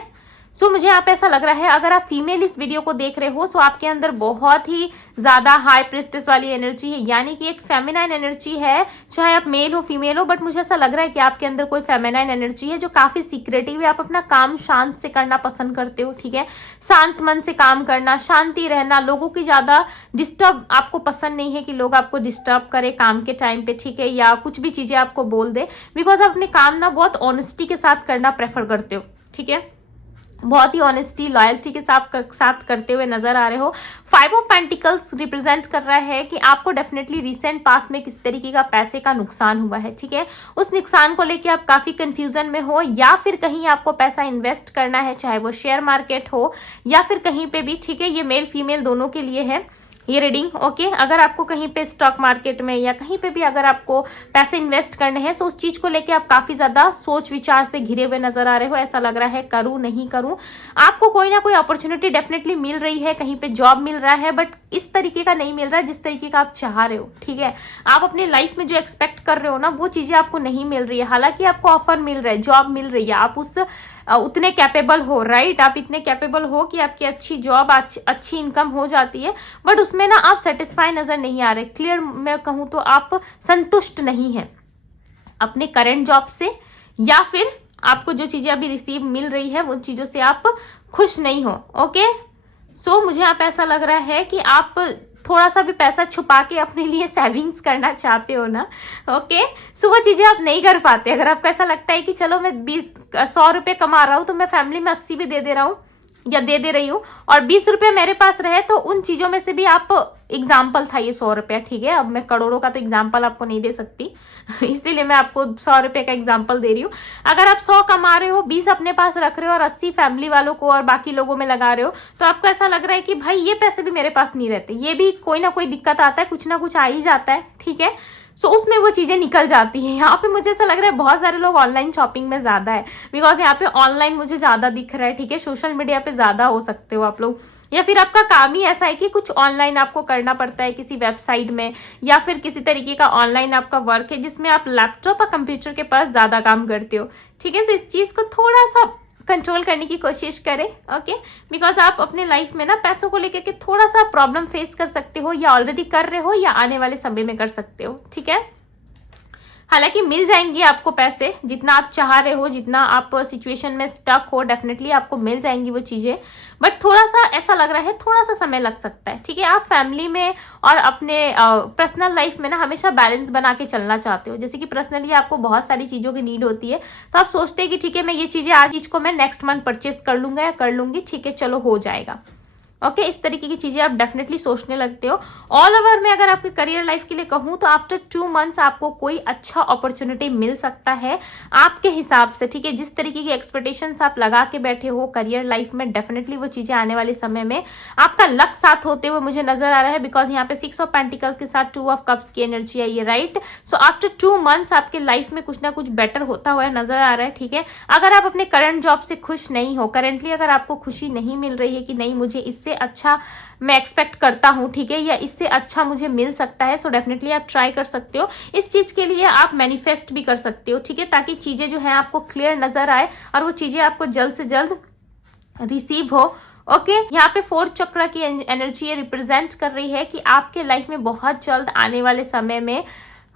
सो मुझे यहाँ पे ऐसा लग रहा है, अगर आप फीमेल इस वीडियो को देख रहे हो सो आपके अंदर बहुत ही ज्यादा हाई प्रिस्टेस वाली एनर्जी है, यानी कि एक फेमिनाइन एनर्जी है, चाहे आप मेल हो फीमेल हो, बट मुझे ऐसा लग रहा है कि आपके अंदर कोई फेमिनाइन एनर्जी है जो काफी सीक्रेटिव है। आप अपना काम शांत से करना पसंद करते हो, ठीक है, शांत मन से काम करना, शांति रहना, लोगों की ज्यादा डिस्टर्ब आपको पसंद नहीं है कि लोग आपको डिस्टर्ब करे काम के टाइम पे, ठीक है, या कुछ भी चीजें आपको बोल दे, बिकॉज आप अपने काम ना बहुत ऑनेस्टी के साथ करना प्रेफर करते हो, ठीक है, बहुत ही ऑनेस्टी लॉयल्टी के साथ करते हुए नजर आ रहे हो। 5 ऑफ पेंटिकल्स रिप्रेजेंट कर रहा है कि आपको डेफिनेटली रिसेंट पास्ट में किस तरीके का पैसे का नुकसान हुआ है, ठीक है, उस नुकसान को लेके आप काफी कंफ्यूजन में हो, या फिर कहीं आपको पैसा इन्वेस्ट करना है, चाहे वो शेयर मार्केट हो या फिर कहीं पे भी, ठीक है, ये मेल फीमेल दोनों के लिए है ये रीडिंग, ओके। अगर आपको कहीं पे स्टॉक मार्केट में या कहीं पे भी अगर आपको पैसे इन्वेस्ट करने हैं तो उस चीज को लेके आप काफी ज्यादा सोच विचार से घिरे हुए नजर आ रहे हो। ऐसा लग रहा है करूं नहीं करूं, आपको कोई ना कोई अपॉर्चुनिटी डेफिनेटली मिल रही है, कहीं पे जॉब मिल रहा है, बट इस तरीके का नहीं मिल रहा है जिस तरीके का आप चाह रहे हो, ठीक है। आप अपने लाइफ में जो एक्सपेक्ट कर रहे हो ना वो चीजें आपको नहीं मिल रही है। हालांकि आपको ऑफर मिल रहा है, जॉब मिल रही है, आप उस उतने कैपेबल हो, राइट, आप इतने कैपेबल हो कि आपकी अच्छी जॉब, अच्छी इनकम हो जाती है, बट उसमें ना आप सेटिस्फाई नजर नहीं आ रहे। क्लियर मैं कहूं तो आप संतुष्ट नहीं है अपने करंट जॉब से, या फिर आपको जो चीजें अभी रिसीव मिल रही है उन चीजों से आप खुश नहीं हो, ओके। सो मुझे यहाँ पे ऐसा लग रहा है कि आप थोड़ा सा भी पैसा छुपा के अपने लिए सेविंग्स करना चाहते हो ना, ओके। सो वो चीजें आप नहीं कर पाते। अगर आपको ऐसा लगता है कि चलो मैं 100 रुपये कमा रहा हूँ तो मैं फैमिली में 80 भी दे दे रहा हूँ या दे रही हूँ और 20 रुपये मेरे पास रहे, तो उन चीजों में से भी आप, एग्जाम्पल था ये 100 रुपया, ठीक है, अब मैं करोड़ों का तो एग्जाम्पल आपको नहीं दे सकती इसीलिए मैं आपको 100 रुपये का एग्जाम्पल दे रही हूँ। अगर आप 100 कमा रहे हो, 20 अपने पास रख रहे हो और 80 फैमिली वालों को और बाकी लोगों में लगा रहे हो, तो आपको ऐसा लग रहा है कि भाई ये पैसे भी मेरे पास नहीं रहते, ये भी कोई ना कोई दिक्कत आता है, कुछ ना कुछ आ ही जाता है, ठीक है। सो उसमें वो चीजें निकल जाती हैं। यहाँ पे मुझे ऐसा लग रहा है बहुत सारे लोग ऑनलाइन शॉपिंग में ज्यादा है, बिकॉज यहाँ पे ऑनलाइन मुझे ज्यादा दिख रहा है, ठीक है, सोशल मीडिया पे ज्यादा हो सकते हो आप लोग, या फिर आपका काम ही ऐसा है कि कुछ ऑनलाइन आपको करना पड़ता है किसी वेबसाइट में, या फिर किसी तरीके का ऑनलाइन आपका वर्क है जिसमें आप लैपटॉप और कंप्यूटर के पास ज्यादा काम करते हो, ठीक है। सो इस चीज को थोड़ा सा कंट्रोल करने की कोशिश करें, ओके, बिकॉज आप अपने लाइफ में ना पैसों को लेकर के थोड़ा सा प्रॉब्लम फेस कर सकते हो, या ऑलरेडी कर रहे हो या आने वाले समय में कर सकते हो, ठीक है। हालांकि मिल जाएंगे आपको पैसे, जितना आप चाह रहे हो, जितना आप सिचुएशन में स्टक हो, डेफिनेटली आपको मिल जाएंगी वो चीजें, बट थोड़ा सा ऐसा लग रहा है थोड़ा सा समय लग सकता है, ठीक है। आप फैमिली में और अपने पर्सनल लाइफ में ना हमेशा बैलेंस बना के चलना चाहते हो। जैसे कि पर्सनली आपको बहुत सारी चीजों की नीड होती है, तो आप सोचते हैं कि ठीक है मैं ये चीजें, आज चीज को मैं नेक्स्ट मंथ परचेस कर लूंगा या कर लूंगी, ठीक है, चलो हो जाएगा, ओके। इस तरीके की चीजें आप डेफिनेटली सोचने लगते हो। ऑल ओवर में अगर आपके करियर लाइफ के लिए कहूं तो आफ्टर 2 मंथ्स आपको कोई अच्छा अपॉर्चुनिटी मिल सकता है आपके हिसाब से, ठीक है। जिस तरीके की एक्सपेक्टेशंस आप लगा के बैठे हो करियर लाइफ में, डेफिनेटली वो चीजें आने वाले समय में आपका लक साथ होते हुए मुझे नजर आ रहा है, बिकॉज यहाँ पे 6 ऑफ पेंटिकल्स के साथ 2 ऑफ कप्स की एनर्जी आई है, राइट। सो आफ्टर 2 मंथ्स आपके लाइफ में कुछ ना कुछ बेटर होता हुआ नजर आ रहा है, ठीक है। अगर आप अपने करंट जॉब से खुश नहीं हो, करेंटली अगर आपको खुशी नहीं मिल रही है कि नहीं मुझे इससे अच्छा मैं एक्सपेक्ट करता हूं, ठीक है, या इससे अच्छा मुझे मिल सकता है, सो डेफिनेटली आप ट्राई कर सकते हो। इस चीज के लिए आप मैनिफेस्ट भी कर सकते हो, ठीक है, ताकि चीजें जो है आपको क्लियर नजर आए और वो चीजें आपको जल्द से जल्द रिसीव हो, ओके। यहाँ पे 4th चक्र की एनर्जी रिप्रेजेंट कर रही है कि आपके लाइफ में बहुत जल्द आने वाले समय में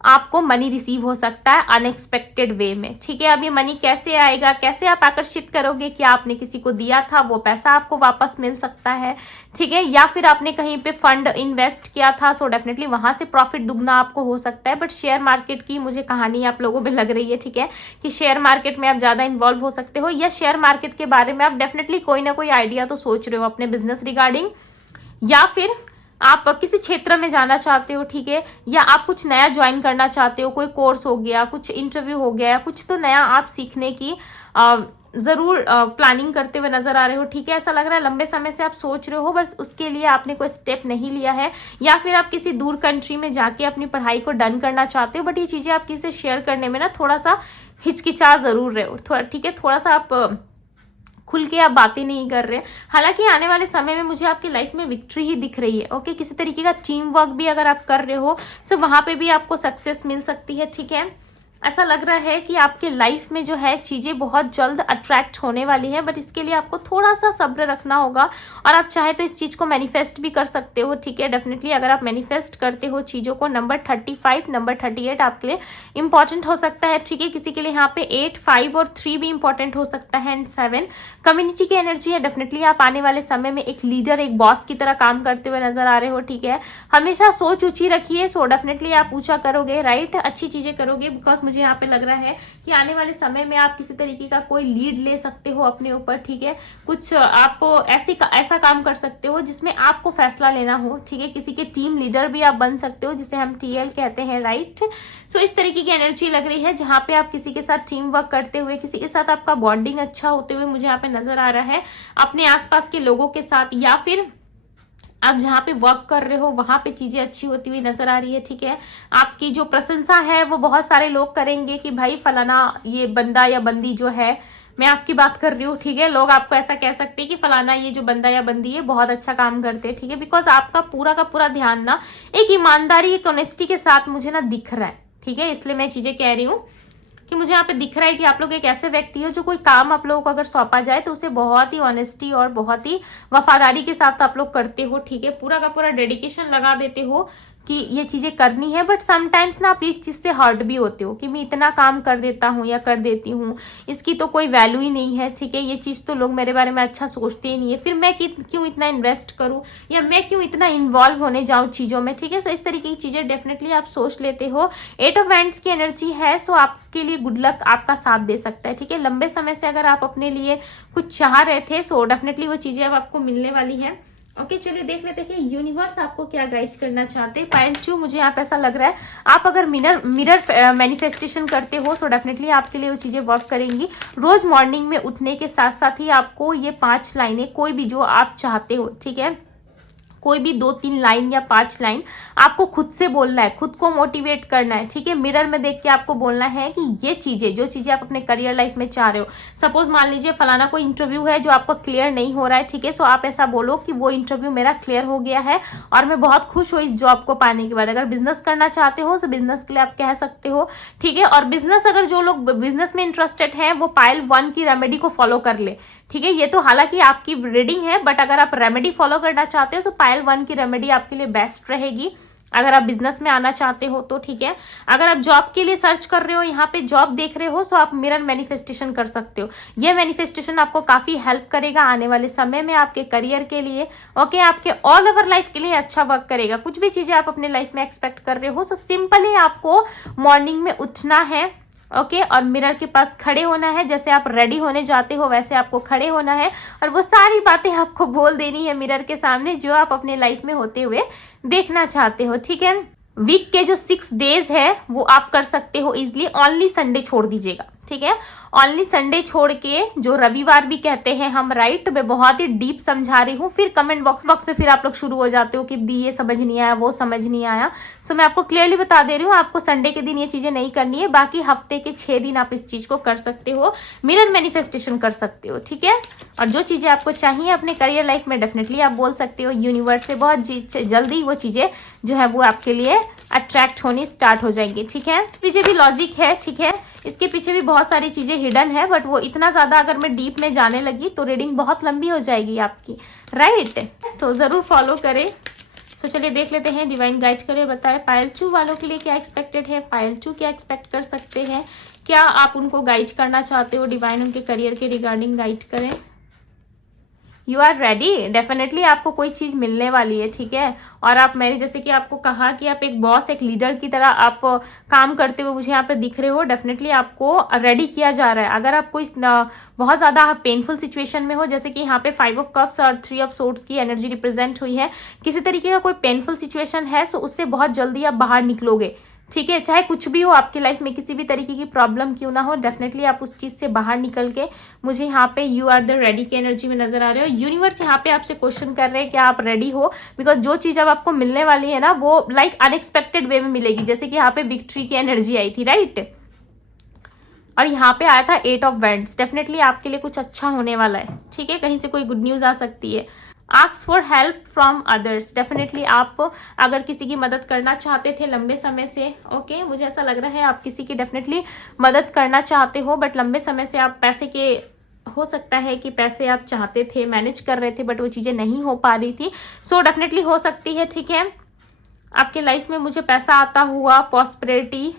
आपको मनी रिसीव हो सकता है अनएक्सपेक्टेड वे में, ठीक है। अब ये मनी कैसे आएगा, कैसे आप आकर्षित करोगे, कि आपने किसी को दिया था वो पैसा आपको वापस मिल सकता है, ठीक है, या फिर आपने कहीं पे फंड इन्वेस्ट किया था, सो डेफिनेटली वहां से प्रॉफिट दुगना आपको हो सकता है। बट शेयर मार्केट की मुझे कहानी आप लोगों में लग रही है, ठीक है, कि शेयर मार्केट में आप ज्यादा इन्वॉल्व हो सकते हो, या शेयर मार्केट के बारे में आप डेफिनेटली कोई ना कोई आइडिया तो सोच रहे हो अपने बिजनेस रिगार्डिंग, या फिर आप किसी क्षेत्र में जाना चाहते हो, ठीक है, या आप कुछ नया ज्वाइन करना चाहते हो, कोई कोर्स हो गया, कुछ इंटरव्यू हो गया, कुछ तो नया आप सीखने की जरूर प्लानिंग करते हुए नजर आ रहे हो, ठीक है। ऐसा लग रहा है लंबे समय से आप सोच रहे हो, बस उसके लिए आपने कोई स्टेप नहीं लिया है, या फिर आप किसी दूर कंट्री में जाके अपनी पढ़ाई को डन करना चाहते हो, बट ये चीजें आप किसी से शेयर करने में ना थोड़ा सा हिचकिचा जरूर रहे हो, थोड़ा, ठीक है, थोड़ा सा आप खुल के आप बातें नहीं कर रहे। हालांकि आने वाले समय में मुझे आपकी लाइफ में विक्ट्री ही दिख रही है, ओके। किसी तरीके का टीम वर्क भी अगर आप कर रहे हो तो वहां पे भी आपको सक्सेस मिल सकती है, ठीक है। ऐसा लग रहा है कि आपके लाइफ में जो है चीज़ें बहुत जल्द अट्रैक्ट होने वाली है, बट इसके लिए आपको थोड़ा सा सब्र रखना होगा और आप चाहे तो इस चीज़ को मैनिफेस्ट भी कर सकते हो, ठीक है। डेफिनेटली अगर आप मैनिफेस्ट करते हो चीज़ों को, नंबर 35, नंबर 38 आपके लिए इंपॉर्टेंट हो सकता है, ठीक है। किसी के लिए यहाँ पे 8, 5 और 3 भी इंपॉर्टेंट हो सकता है, एंड 7 कम्युनिटी की एनर्जी है। डेफिनेटली आप आने वाले समय में एक लीडर, एक बॉस की तरह काम करते हुए नजर आ रहे हो, ठीक है। हमेशा सोच ऊंची रखिए, सो डेफिनेटली आप ऊंचा करोगे, राइट, अच्छी चीजें करोगे, बिकॉज मुझे यहाँ पे लग रहा है कि आने वाले समय में आप किसी तरीके का कोई लीड ले सकते हो अपने ऊपर, ठीक है। कुछ आप ऐसा काम कर सकते हो जिसमें आपको फैसला लेना हो, ठीक है। किसी के टीम लीडर भी आप बन सकते हो, जिसे हम टीएल कहते हैं, राइट। सो इस तरीके की एनर्जी लग रही है जहां पे आप किसी के साथ टीम वर्क करते हुए, किसी के साथ आपका बॉन्डिंग अच्छा होते हुए मुझे यहाँ पे नजर आ रहा है, अपने आसपास के लोगों के साथ, या फिर आप जहाँ पे वर्क कर रहे हो वहां पे चीजें अच्छी होती हुई नजर आ रही है, ठीक है। आपकी जो प्रशंसा है वो बहुत सारे लोग करेंगे कि भाई फलाना ये बंदा या बंदी जो है, मैं आपकी बात कर रही हूँ, ठीक है। लोग आपको ऐसा कह सकते हैं कि फलाना ये जो बंदा या बंदी है बहुत अच्छा काम करते हैं, ठीक है। बिकॉज आपका पूरा का पूरा ध्यान ना एक ईमानदारी, एक ऑनेस्टी के साथ मुझे ना दिख रहा है, ठीक है। इसलिए मैं चीजें कह रही हूँ कि मुझे यहाँ पे दिख रहा है कि आप लोग एक ऐसे व्यक्ति हो जो कोई काम आप लोगों को अगर सौंपा जाए तो उसे बहुत ही ऑनेस्टी और बहुत ही वफादारी के साथ आप लोग करते हो, ठीक है। पूरा का पूरा डेडिकेशन लगा देते हो कि ये चीजें करनी है, बट समटाइम्स ना आप इस चीज से हर्ट भी होते हो कि मैं इतना काम कर देता हूँ या कर देती हूँ, इसकी तो कोई वैल्यू ही नहीं है, ठीक है। ये चीज तो लोग मेरे बारे में अच्छा सोचते ही नहीं है, फिर मैं क्यों इतना इन्वेस्ट करूँ या मैं क्यों इतना इन्वॉल्व होने जाऊँ चीजों में, ठीक है। सो इस तरीके की चीजें डेफिनेटली आप सोच लेते हो। 8 ऑफ वैंड्स की एनर्जी है, सो आपके लिए गुड लक आपका साथ दे सकता है, ठीक है। लंबे समय से अगर आप अपने लिए कुछ चाह रहे थे, सो डेफिनेटली वो चीजें अब आपको मिलने वाली है। ओके, चलिए देख लेते हैं यूनिवर्स आपको क्या गाइड करना चाहते हैं। पायल 2 मुझे यहाँ पे ऐसा लग रहा है, आप अगर मिरर मैनिफेस्टेशन करते हो सो डेफिनेटली आपके लिए वो चीजें वर्क करेंगी। रोज मॉर्निंग में उठने के साथ साथ ही आपको ये 5 लाइनें, कोई भी जो आप चाहते हो, ठीक है, कोई भी 2-3 लाइन या 5 लाइन आपको खुद से बोलना है, खुद को मोटिवेट करना है, ठीक है। मिरर में देख के आपको बोलना है कि ये चीजें, जो चीजें आप अपने करियर लाइफ में चाह रहे हो, सपोज मान लीजिए फलाना कोई इंटरव्यू है जो आपको क्लियर नहीं हो रहा है, ठीक है। सो आप ऐसा बोलो कि वो इंटरव्यू मेरा क्लियर हो गया है और मैं बहुत खुश हूँ इस जॉब को पाने के बाद। अगर बिजनेस करना चाहते हो तो बिजनेस के लिए आप कह सकते हो, ठीक है। और बिजनेस, अगर जो लोग बिजनेस में इंटरेस्टेड है वो पायल 1 की रेमेडी को फॉलो कर ले, ठीक है। ये तो हालांकि आपकी रीडिंग है, बट अगर आप रेमेडी फॉलो करना चाहते हो तो पायल 1 की रेमेडी आपके लिए बेस्ट रहेगी अगर आप बिजनेस में आना चाहते हो तो, ठीक है। अगर आप जॉब के लिए सर्च कर रहे हो, यहाँ पे जॉब देख रहे हो, तो आप मिरर मैनिफेस्टेशन कर सकते हो। ये मैनिफेस्टेशन आपको काफी हेल्प करेगा आने वाले समय में आपके करियर के लिए, ओके। आपके ऑल ओवर लाइफ के लिए अच्छा वर्क करेगा। कुछ भी चीजें आप अपने लाइफ में एक्सपेक्ट कर रहे हो, तो सिंपली आपको मॉर्निंग में उठना है, ओके, और मिरर के पास खड़े होना है। जैसे आप रेडी होने जाते हो वैसे आपको खड़े होना है और वो सारी बातें आपको बोल देनी है मिरर के सामने जो आप अपने लाइफ में होते हुए देखना चाहते हो, ठीक है। वीक के जो 6 डेज है वो आप कर सकते हो इजिली, ओनली संडे छोड़ दीजिएगा, ठीक है। ओनली संडे छोड़ के, जो रविवार भी कहते हैं हम, राइट। मैं बहुत ही डीप समझा रही हूँ, फिर कमेंट बॉक्स में फिर आप लोग शुरू हो जाते हो कि दी ये समझ नहीं आया, वो समझ नहीं आया। सो मैं आपको क्लियरली बता दे रही हूँ, आपको संडे के दिन ये चीजें नहीं करनी है, बाकी हफ्ते के 6 दिन आप इस चीज को कर सकते हो, मिरर मैनिफेस्टेशन कर सकते हो, ठीक है। और जो चीजें आपको चाहिए अपने करियर लाइफ में डेफिनेटली आप बोल सकते हो यूनिवर्स से, बहुत जल्दी वो चीजें जो है वो आपके लिए अट्रैक्ट होनी स्टार्ट हो जाएंगी, ठीक है। पीछे भी लॉजिक है, ठीक है, इसके पीछे भी बहुत सारी चीजें हिडन है, बट वो इतना ज्यादा अगर मैं डीप में जाने लगी तो रीडिंग बहुत लंबी हो जाएगी आपकी, राइट। सो जरूर फॉलो करें। सो चलिए देख लेते हैं, डिवाइन गाइड करे, बताए पायल 2 वालों के लिए क्या एक्सपेक्टेड है, पायल 2 क्या एक्सपेक्ट कर सकते हैं, क्या आप उनको गाइड करना चाहते हो, डिवाइन उनके करियर के रिगार्डिंग गाइड करें। यू आर रेडी, डेफिनेटली आपको कोई चीज मिलने वाली है, ठीक है। और आप, मैंने जैसे कि आपको कहा कि आप एक बॉस, एक लीडर की तरह आप काम करते हुए मुझे यहाँ पे दिख रहे हो, डेफिनेटली आपको रेडी किया जा रहा है। अगर आप कोई बहुत ज्यादा पेनफुल सिचुएशन में हो, जैसे कि यहाँ पे 5 ऑफ कप्स और 3 ऑफ सोर्ड्स की एनर्जी रिप्रेजेंट हुई है, किसी तरीके का कोई पेनफुल सिचुएशन है, तो उससे बहुत जल्दी आप बाहर निकलोगे, ठीक है। चाहे कुछ भी हो आपकी लाइफ में, किसी भी तरीके की प्रॉब्लम क्यों ना हो, डेफिनेटली आप उस चीज से बाहर निकल के मुझे यहाँ पे यू आर द रेडी की एनर्जी में नजर आ रहे हो। यूनिवर्स यहाँ पे आपसे क्वेश्चन कर रहे हैं कि आप रेडी हो, बिकॉज जो चीज अब आपको मिलने वाली है ना वो लाइक अनएक्सपेक्टेड वे में मिलेगी। जैसे कि यहाँ पे विक्ट्री की एनर्जी आई थी, राइट, और यहाँ पे आया था 8 ऑफ वैंड्स। डेफिनेटली आपके लिए कुछ अच्छा होने वाला है, ठीक है, कहीं से कोई गुड न्यूज आ सकती है। Ask for help from others. Definitely आप अगर किसी की मदद करना चाहते थे लंबे समय से, ओके, मुझे ऐसा लग रहा है आप किसी की डेफिनेटली मदद करना चाहते हो, बट लंबे समय से आप पैसे के, हो सकता है कि पैसे आप चाहते थे, मैनेज कर रहे थे, बट वो चीज़ें नहीं हो पा रही थी। सो डेफिनेटली हो सकती है, ठीक है, आपके लाइफ में मुझे पैसा आता हुआ, प्रॉस्पेरिटी,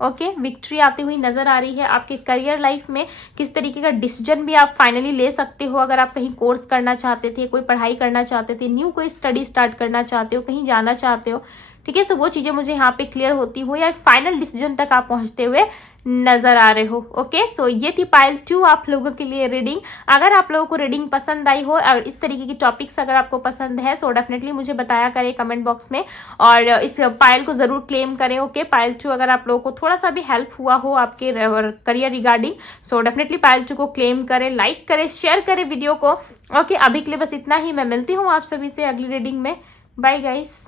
ओके, विक्ट्री आती हुई नजर आ रही है। आपके करियर लाइफ में किस तरीके का डिसीजन भी आप फाइनली ले सकते हो। अगर आप कहीं कोर्स करना चाहते थे, कोई पढ़ाई करना चाहते थे, न्यू कोई स्टडी स्टार्ट करना चाहते हो, कहीं जाना चाहते हो, ठीक है, सो वो चीजें मुझे यहाँ पे क्लियर होती हुई या एक फाइनल डिसीजन तक आप पहुंचते हुए नजर आ रहे हो। ओके, सो ये थी पाइल 2 आप लोगों के लिए रीडिंग। अगर आप लोगों को रीडिंग पसंद आई हो और इस तरीके की टॉपिक्स अगर आपको पसंद है, सो डेफिनेटली मुझे बताया करें कमेंट बॉक्स में, और इस पाइल को जरूर क्लेम करें। ओके, पाइल 2 अगर आप लोगों को थोड़ा सा भी हेल्प हुआ हो आपके career regarding, so definitely pile 2 को क्लेम करें, लाइक करें, शेयर करें वीडियो को। ओके, अभी के लिए बस इतना ही। मैं मिलती हूँ आप सभी से अगली रीडिंग में। Bye guys.